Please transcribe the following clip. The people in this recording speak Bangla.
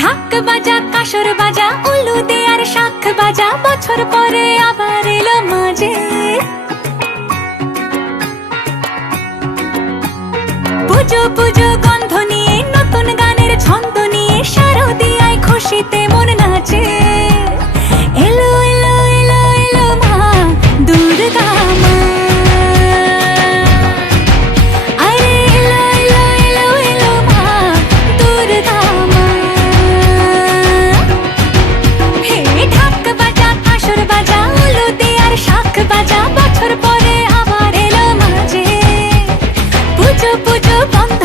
ঢাক বাজা কাসর বাজা উলু দে আর শাখ বাজা, বছর পরে আবার এলো মাঝে। পুজো পুজো গন্ধ নিয়ে নতুন গানের ছন্দ নিয়ে শারদিয়ায় খুশিতে মন নাচে। এলো এলো এলো এলো মা দুর্গা মা, আরে এলো এলো এলো এলো মা দুর্গা মা। হে ঢাক বাজা কাসর বাজা উলু দে আর শাখ বাজা, বছর পরে আবার এলো মাঝে। পুজো পুজো বন্ধ